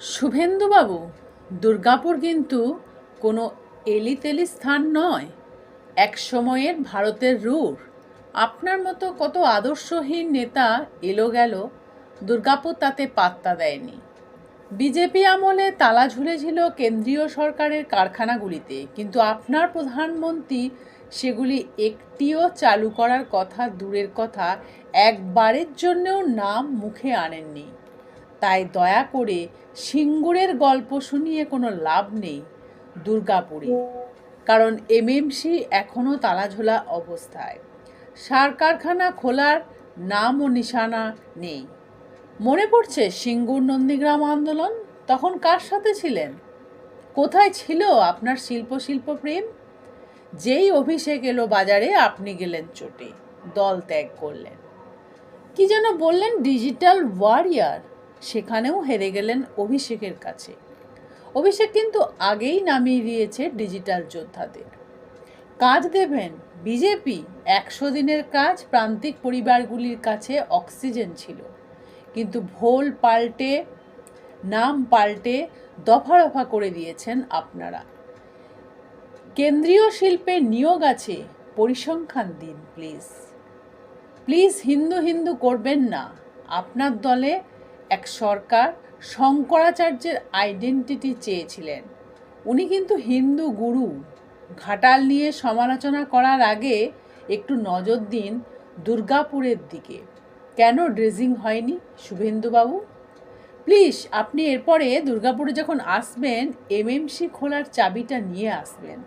শুভেন্দুবাবু, দুর্গাপুর কিন্তু কোনো এলিতেলি স্থান নয়। এক সময়ের ভারতের রূঢ় আপনার মতো কত আদর্শহীন নেতা এলো গেল, দুর্গাপুর তাতে পাত্তা দেয়নি। বিজেপি আমলে তালা ঝুলেছিল কেন্দ্রীয় সরকারের কারখানাগুলিতে, কিন্তু আপনার প্রধানমন্ত্রী সেগুলি একটিও চালু করার কথা, দূরের কথা, একবারের জন্যও নাম মুখে আনেননি। তাই দয়া করে সিঙ্গুরের গল্প শুনিয়ে কোনো লাভ নেই দুর্গাপুরে। কারণ এমএমসি এখনও তালাঝোলা অবস্থায়। সার কারখানা খোলার নাম ও নিশানা নেই। মনে পড়ছে সিঙ্গুর নন্দীগ্রাম আন্দোলন? তখন কার সাথে ছিলেন? কোথায় ছিল আপনার শিল্প শিল্প প্রেম? যেই অভিষেক এলো বাজারে, আপনি গেলেন চোটে। দল ত্যাগ করলেন। কি যেন বললেন, ডিজিটাল ওয়ারিয়ার। সেখানেও হেরে গেলেন অভিষেকের কাছে। অভিষেক কিন্তু আগেই নামিয়ে দিয়েছে ডিজিটাল যোদ্ধাদের। কাজ দেবেন, বিজেপি একশো দিনের কাজ প্রান্তিক পরিবারগুলির কাছে অক্সিজেন ছিল। কিন্তু ভোল পাল্টে, নাম পাল্টে দফা রফা করে দিয়েছেন আপনারা। কেন্দ্রীয় শিল্পে নিয়োগ আছে, পরিসংখ্যান দিন, প্লিজ। প্লিজ হিন্দু হিন্দু করবেন না। আপনার দলে এক সরকার শঙ্করাচার্যের আইডেন্টিটি চেয়েছিলেন। উনি কিন্তু হিন্দু গুরু। ঘাটাল নিয়ে সমালোচনা করার আগে একটু নজর দিন দুর্গাপুরের দিকে। কেন ড্রেজিং হয়নি শুভেন্দুবাবু? প্লিজ আপনি এরপরে দুর্গাপুরে যখন আসবেন এমএমসি খোলার চাবিটা নিয়ে আসবেন।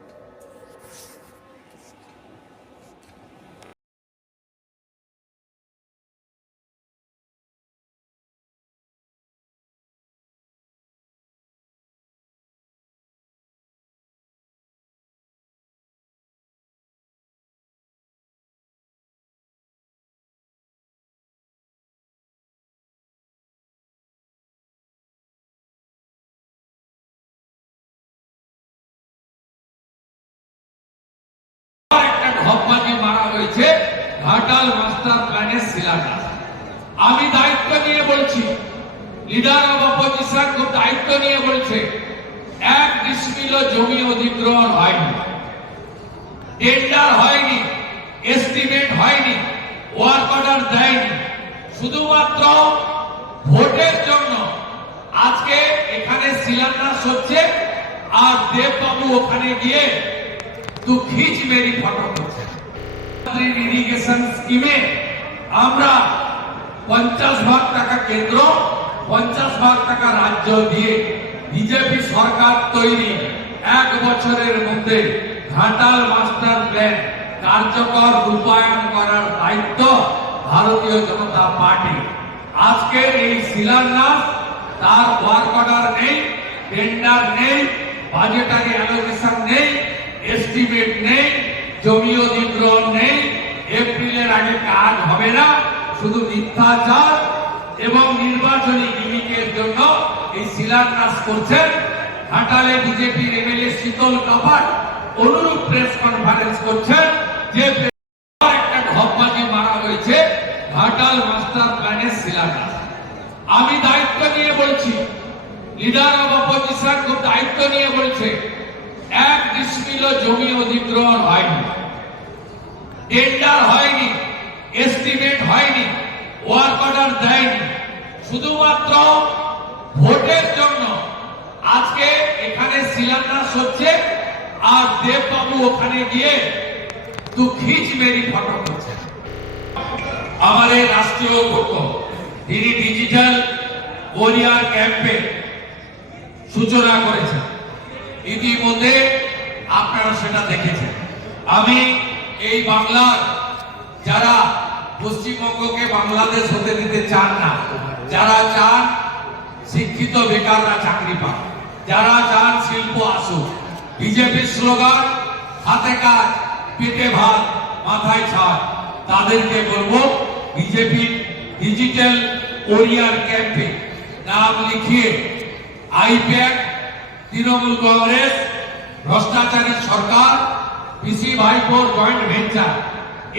ঘাটাল মাস্টার প্ল্যানের শিলান্যাস আমি দায়িত্ব নিয়ে বলছি লিডার অব অপোজিশন খুব দায়িত্ব নিয়ে বলছে, এক ডিসমিল জমি অধিগ্রহণ হয়নি। টেন্ডার হয়নি এস্টিমেট হয়নি ওয়ার্ক অর্ডার দেয়নি। শুধুমাত্র ভোটের জন্য আজকে এখানে শিলান্যাস হচ্ছে আর দেববাবু ওখানে গিয়ে তু খিচ মেরি ফটো করছে ইরিগেশন স্কিমে আমরা পঞ্চাশ ভাগ টাকা কেন্দ্র, পঞ্চাশ ভাগ টাকা রাজ্য দিয়ে বিজেপি সরকার তৈরি এক বছরের মধ্যে ঘাটাল মাস্টার প্ল্যান কার্যকর রূপায়ণ করার দায়িত্ব ভারতীয় জনতা পার্টি। আজকের এই শিলান্যাস, তার ওয়ার্ক অর্ডার নেই, টেন্ডার নেই বাজেটারি অ্যালোকেশন নেই এস্টিমেট নেই জমি অধিগ্রহণ নেই। এপ্রিলের আগে কাজ হবে না, শুধু মিথ্যাচার এবং নির্বাচনী গিমিকের জন্য এই শিলান্যাস করছেন। ঘাটালে বিজেপির এমএলএ শীতল কাপাট অনুরূপ প্রেস কনফারেন্স করছেন, যে একটা ঢপবাজি মারা হয়েছে, ঘাটাল মাস্টার প্ল্যানের শিলান্যাস। আমি দায়িত্ব নিয়ে বলছি, লিডার অব অপোজিশন খুব দায়িত্ব নিয়ে বলছে, এক ডিসমিল জমি অধিগ্রহণ হয়নি। টেন্ডার হয়নি এস্টিমেট হয়নি ওয়ার্ক অর্ডার দেয়নি। শুধুমাত্র ভোটের জন্য। আজকে এখানে শিলান্যাস হচ্ছে আর দেববাবু ওখানে গিয়ে তো খিচ মেরি ফটো করছেন আমাদের রাষ্ট্রীয় অধ্যক্ষ তিনি ডিজিটাল ওরিয়ার ক্যাম্পে সূচনা করেছেন। ইতিমধ্যে আপনারা সেটা দেখেছেন। আমি এই বাংলার যারা পশ্চিমবঙ্গকে বাংলাদেশ হতে দিতে চান না, যারা চান শিক্ষিত বেকাররা চাকরি পান যারা চান শিল্প আসুক, বিজেপির স্লোগান, হাতে কাজ, পেটে ভাত, মাথায় ছাদ, তাদেরকে বলব বিজেপির ডিজিটাল ওরিয়ার ক্যাম্পে নাম লিখিয়ে আইপ্যাক, তৃণমূল কংগ্রেস, ভ্রষ্টাচারী সরকার PC Wipo joint venture